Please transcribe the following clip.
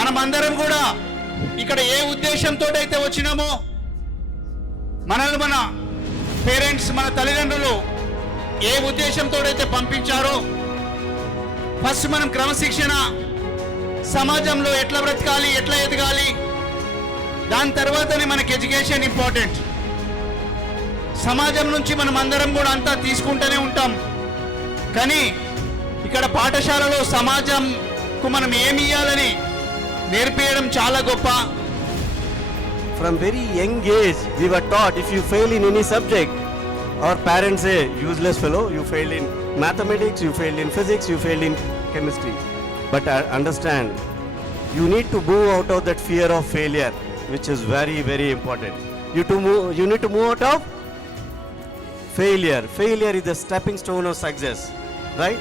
మనమందరం కూడా ఇక్కడ ఏ ఉద్దేశంతో అయితే వచ్చినామో, మనల్ని మన పేరెంట్స్, మన తల్లిదండ్రులు ఏ ఉద్దేశంతో అయితే పంపించారో, ఫస్ట్ మనం క్రమశిక్షణ, సమాజంలో ఎట్లా బ్రతకాలి, ఎట్లా ఎదగాలి, దాని తర్వాతనే మనకి ఎడ్యుకేషన్ ఇంపార్టెంట్. సమాజం నుంచి మనం అందరం కూడా అంతా తీసుకుంటూనే ఉంటాం, కానీ ఇక్కడ పాఠశాలలో సమాజంకు మనం ఏమి ఇవ్వాలని నేర్పించడం చాలా గొప్ప. From very young age, we were taught if you fail in any subject, our parents say, useless fellow, you failed in mathematics, you failed in physics, you failed in chemistry. But I understand, you need to move out of that fear of failure, which is very, very important. You need to move out of failure. Failure is the stepping stone of success, right?